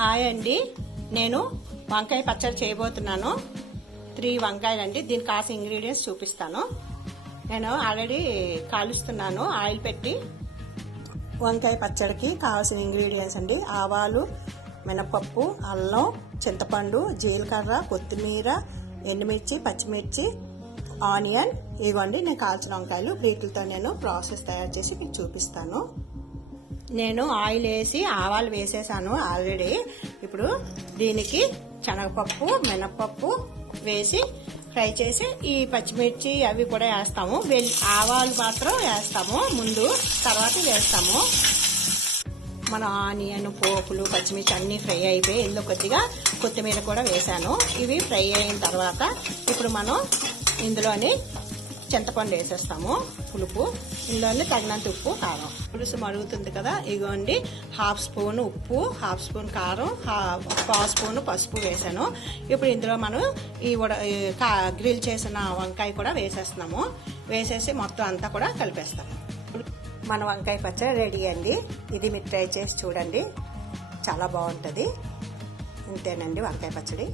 Hi అండి, నేను వంకాయ పచ్చడి చేయబోతున్నాను. 3 వంకాయలండి. దీనికి కావాల్సిన ఇంగ్రీడియంట్స్ చూపిస్తాను. నేను ఆల్రెడీ కాలుస్తున్నాను ఆయిల్ పెట్టి. వంకాయ పచ్చడికి కావాల్సిన ఇంగ్రీడియంట్స్ అండి: ఆవాలు, మినపప్పు, అల్లం, చింతపండు, జీలకర్ర, కొత్తిమీర, ఎండుమిర్చి, పచ్చిమిర్చి, ఆనియన్. ఇవ్వండి నేను కాల్చిన వంకాయలు. వీటితో నేను ప్రాసెస్ తయారు చేసి మీకు చూపిస్తాను. నేను ఆయిల్ వేసి ఆవాలు వేసేసాను ఆల్రెడీ. ఇప్పుడు దీనికి శనగపప్పు, మినపప్పు వేసి ఫ్రై చేసి ఈ పచ్చిమిర్చి అవి కూడా వేస్తాము. ఆవాలు మాత్రం వేస్తాము ముందు, తర్వాత వేస్తాము. మన ఆనియన్, పోపులు, పచ్చిమిర్చి అన్నీ ఫ్రై అయిపోయి ఇందులో కొద్దిగా కొత్తిమీర కూడా వేసాను. ఇవి ఫ్రై అయిన తర్వాత ఇప్పుడు మనం ఇందులోని చింతపండు వేసేస్తాము, పులుపు. ఇందులోని తగినంత ఉప్పు, కారం. పులుసు మరుగుతుంది కదా, ఇగోండి 1/2 స్పూన్ ఉప్పు, 1/2 స్పూన్ కారం, 1/2 స్పూన్ పసుపు వేసాను. ఇప్పుడు ఇందులో మనం ఈ గ్రిల్ చేసిన వంకాయ కూడా వేసేస్తున్నాము. వేసేసి మొత్తం అంతా కూడా కలిపేస్తాము. మన వంకాయ పచ్చడి రెడీ అండి. ఇది మీరు ట్రై చేసి చూడండి, చాలా బాగుంటుంది. ఇంతేనండి వంకాయ పచ్చడి.